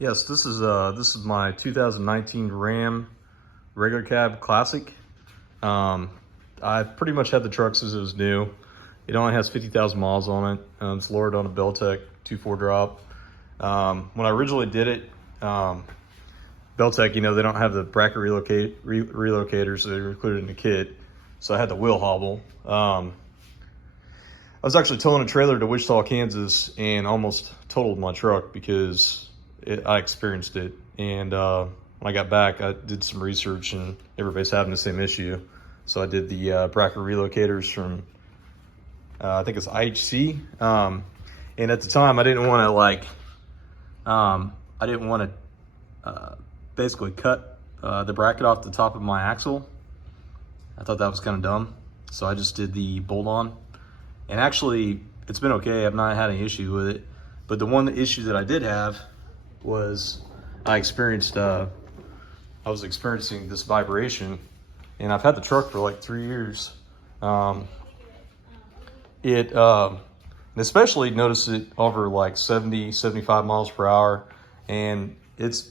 Yes, this is my 2019 Ram regular cab classic. Um, I've pretty much had the truck since it was new. It only has 50,000 miles on it. It's lowered on a Beltec 2.4 drop. When I originally did it, Beltec, they don't have the bracket relocators that are included in the kit, so I had the wheel hobble. I was actually towing a trailer to Wichita, Kansas, and almost totaled my truck because I experienced it. And when I got back, I did some research, and everybody's having the same issue. So I did the bracket relocators from, I think it's IHC. And at the time, I didn't want to basically cut the bracket off the top of my axle. I thought that was kind of dumb. So I just did the bolt-on. And actually, it's been okay. I've not had any issue with it. But the one issue that I did have was I was experiencing this vibration, and I've had the truck for like 3 years. And especially noticed it over like 70, 75 miles per hour, and it's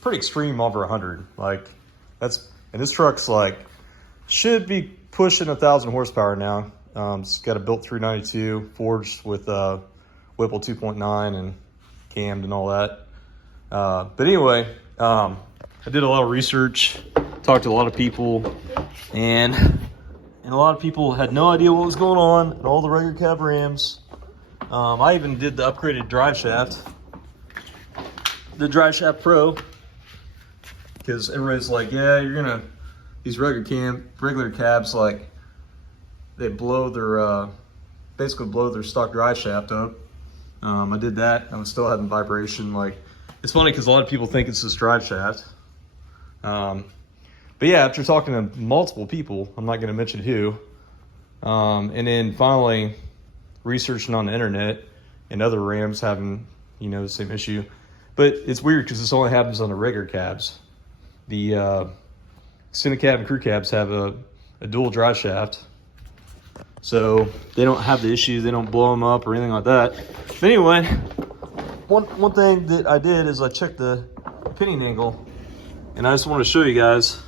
pretty extreme over 100. And this truck's like should be pushing 1,000 horsepower now. It's got a built 392 forged with Whipple 2.9 and cammed and all that. But anyway, I did a lot of research, talked to a lot of people, and a lot of people had no idea what was going on in all the regular cab Rams. I even did the upgraded drive shaft, the Drive Shaft Pro, because everybody's like, yeah, these regular cabs, like, they basically blow their stock drive shaft up. I did that. I was still having vibration. Like, it's funny because a lot of people think it's this drive shaft. But yeah, after talking to multiple people, I'm not going to mention who, and then finally researching on the internet and other Rams having, the same issue. But it's weird because this only happens on the regular cabs. The Extended Cab and Crew cabs have a dual drive shaft, so they don't have the issue. They don't blow them up or anything like that. But anyway, one thing that I did is I checked the pinion angle, and I just want to show you guys.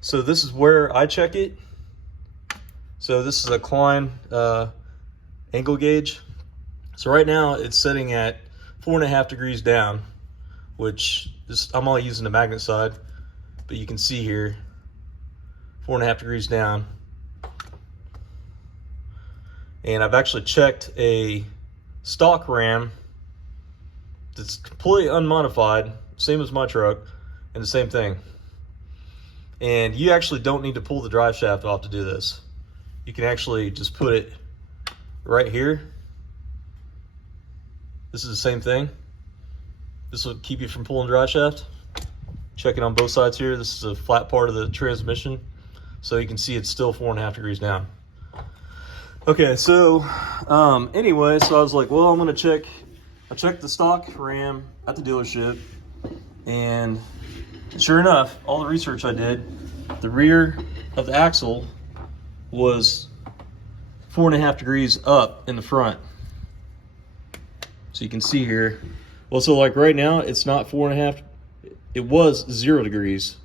So this is where I check it. So this is a Klein angle gauge. So right now it's setting at 4.5 degrees down, which I'm only using the magnet side, but you can see here, 4.5 degrees down. And I've actually checked a stock Ram that's completely unmodified, same as my truck, and the same thing. And you actually don't need to pull the drive shaft off to do this. You can actually just put it right here. This is the same thing. This will keep you from pulling the drive shaft. Check it on both sides here. This is a flat part of the transmission. So you can see it's still 4.5 degrees down. Okay, so anyway, so I was like, well, I'm gonna check. I checked the stock Ram at the dealership, and sure enough, all the research I did, the rear of the axle was 4.5 degrees up in the front. So you can see here. Well, so like right now, it's not 4.5. It was 0 degrees,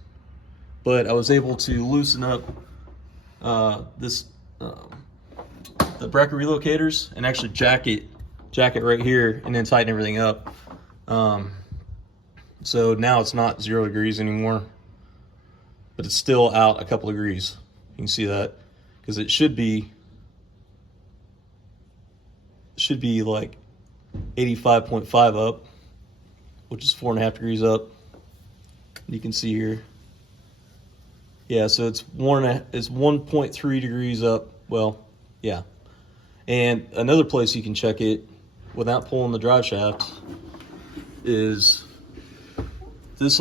but I was able to loosen up the bracket relocators and actually jack it right here, and then tighten everything up. So now it's not 0 degrees anymore, but it's still out a couple degrees. You can see that because it should be like 85.5 up, which is 4.5 degrees up. You can see here. Yeah, so it's 1.3 degrees up. Well, yeah. And another place you can check it without pulling the drive shaft is this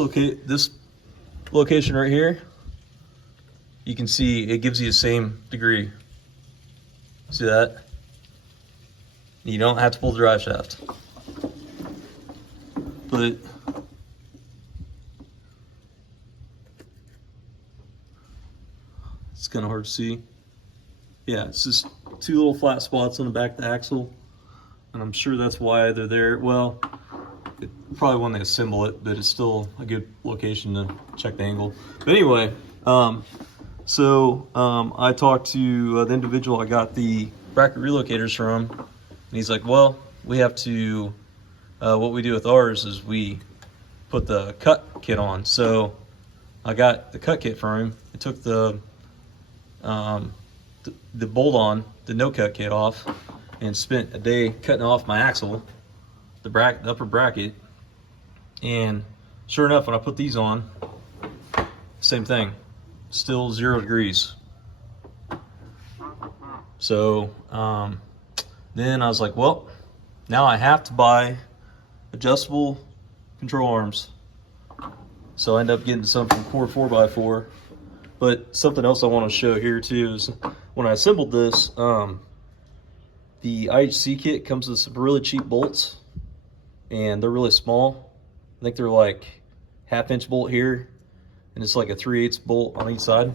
location right here. You can see it gives you the same degree. See that? You don't have to pull the drive shaft. But it's kind of hard to see. Yeah, it's just two little flat spots on the back of the axle. and I'm sure that's why they're there. Well, probably when they assemble it, but it's still a good location to check the angle. But anyway, I talked to the individual I got the bracket relocators from, and he's like, well, we have to, what we do with ours is we put the cut kit on. So I got the cut kit from him. I took the bolt on, the no cut kit off, and spent a day cutting off my axle, the upper bracket. And sure enough, when I put these on, same thing, still 0 degrees. So then I was like, well, now I have to buy adjustable control arms. So I ended up getting some from Core 4x4. But something else I want to show here too is when I assembled this, the IHC kit comes with some really cheap bolts, and they're really small. I think they're like 1/2 inch bolt here, and it's like a 3/8 bolt on each side.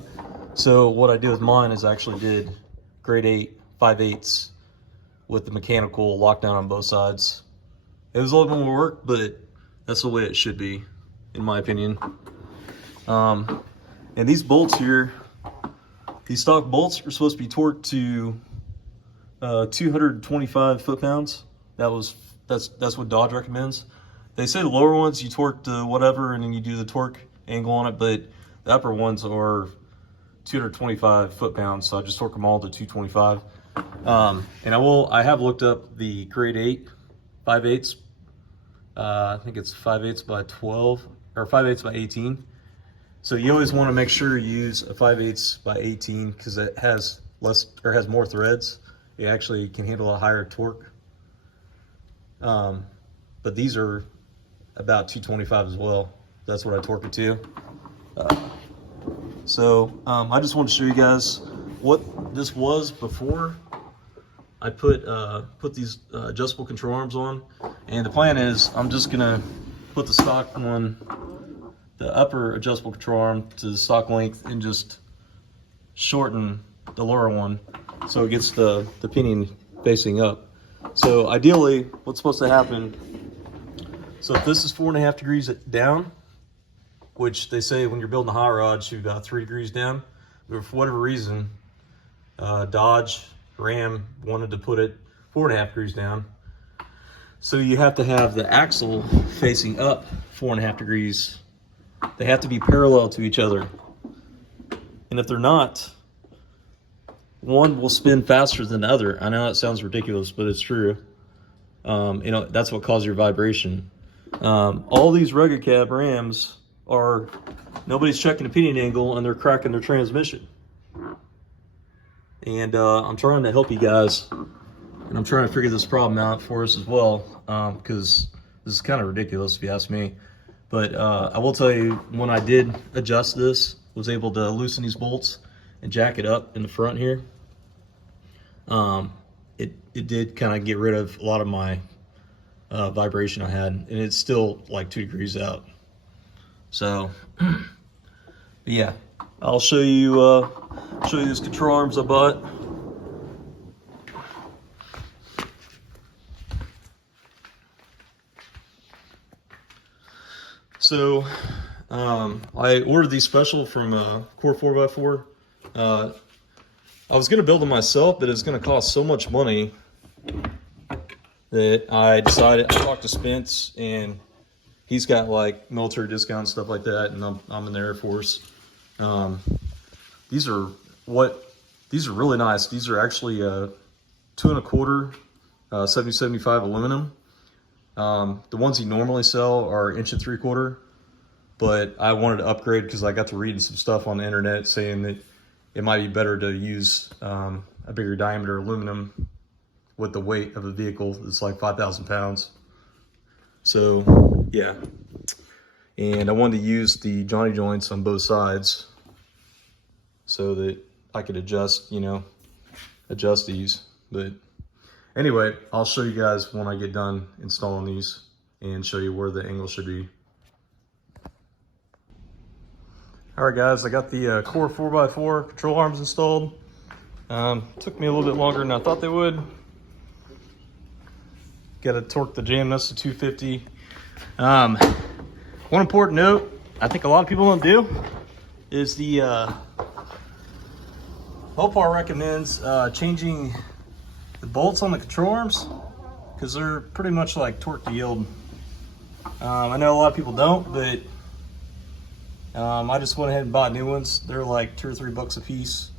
So what I did with mine is I actually did grade 8 5/8 with the mechanical lockdown on both sides. It was a little more work, but that's the way it should be, in my opinion. And these bolts here, these stock bolts are supposed to be torqued to 225 foot-pounds. That's what Dodge recommends. They say the lower ones you torque to whatever, and then you do the torque angle on it, but the upper ones are 225 foot-pounds, so I just torque them all to 225. And I have looked up the grade 8 5/8. I think it's 5/8 by 12 or 5/8 by 18. So you always want to make sure you use a 5/8 by 18 because it has has more threads. It actually can handle a higher torque. But these are about 225 as well. That's what I torque it to. I just want to show you guys what this was before I put these adjustable control arms on. And the plan is I'm just gonna put the stock one, the upper adjustable control arm, to the stock length and just shorten the lower one so it gets the pinion facing up. So ideally, what's supposed to happen, so if this is 4.5 degrees down, which they say when you're building a hot rod should be about 3 degrees down, but for whatever reason, Dodge, Ram wanted to put it 4.5 degrees down. So you have to have the axle facing up 4.5 degrees. They have to be parallel to each other. And if they're not, one will spin faster than the other. I know that sounds ridiculous, but it's true. That's what causes your vibration. All these rugged cab Rams nobody's checking the pinion angle and they're cracking their transmission. And I'm trying to help you guys, and I'm trying to figure this problem out for us as well, because this is kind of ridiculous if you ask me. But I will tell you, when I did adjust this, was able to loosen these bolts and jack it up in the front here, it did kind of get rid of a lot of my vibration I had, and it's still like 2 degrees out. So, yeah, I'll show you these control arms I bought. So, I ordered these special from Core 4x4. I was going to build them myself, but it's going to cost so much money that I decided, I talked to Spence, and he's got like military discount and stuff like that, and I'm in the Air Force. These are really nice. These are actually 2 1/4 70/75 aluminum. The ones you normally sell are 1 3/4, but I wanted to upgrade because I got to reading some stuff on the internet saying that it might be better to use a bigger diameter aluminum with the weight of the vehicle. It's like 5,000 pounds. So yeah, and I wanted to use the Johnny joints on both sides so that I could adjust these. But anyway, I'll show you guys when I get done installing these and show you where the angle should be. All right, guys, I got the Core 4x4 control arms installed. Took me a little bit longer than I thought they would. got to torque the jam nuts to 250. One important note, I think a lot of people don't do, is the Mopar recommends changing the bolts on the control arms, because they're pretty much like torque to yield. I know a lot of people don't, but I just went ahead and bought new ones. They're like $2 or $3 a piece.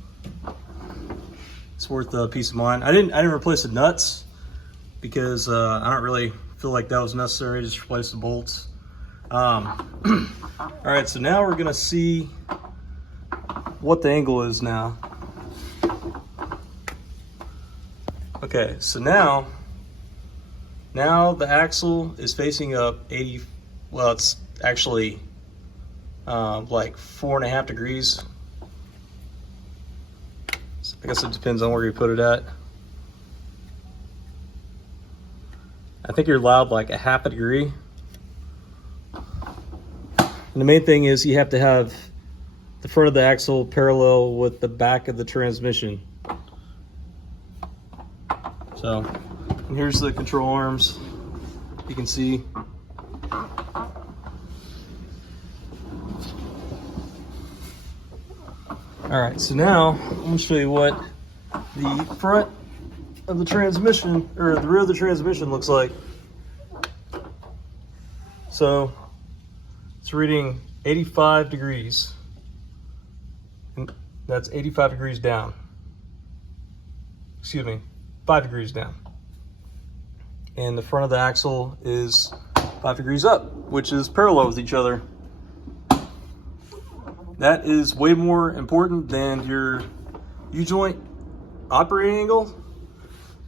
It's worth a peace of mind. I didn't replace the nuts because I don't really feel like that was necessary. Just replace the bolts. All right, so now we're gonna see what the angle is now. Okay, so now the axle is facing up 80. Well, it's actually like 4.5 degrees. So I guess it depends on where you put it at. I think you're allowed like 1/2 degree. And the main thing is you have to have the front of the axle parallel with the back of the transmission. So and here's the control arms. You can see. All right, so now I'm gonna show you what the front of the transmission, or the rear of the transmission, looks like. So it's reading 85 degrees. And that's 85 degrees down. Excuse me, 5 degrees down. And the front of the axle is 5 degrees up, which is parallel with each other. That is way more important than your U-joint operating angle.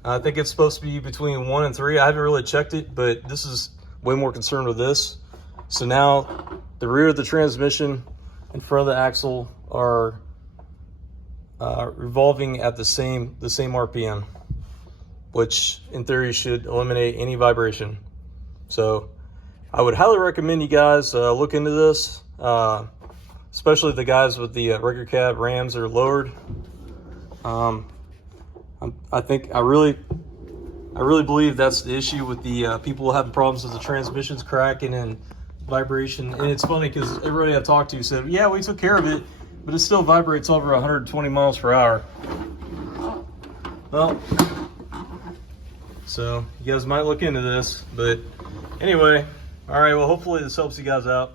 I think it's supposed to be between 1 and 3. I haven't really checked it, but this is way more concerned with this. So now the rear of the transmission and front of the axle are revolving at the same RPM, which in theory should eliminate any vibration. So I would highly recommend you guys look into this, especially the guys with the regular cab Rams that are lowered. I really believe that's the issue with the people having problems with the transmissions cracking and vibration. And it's funny because everybody I talked to said, yeah, we took care of it, but it still vibrates over 120 miles per hour. Well, so you guys might look into this, but anyway, all right, well, hopefully this helps you guys out.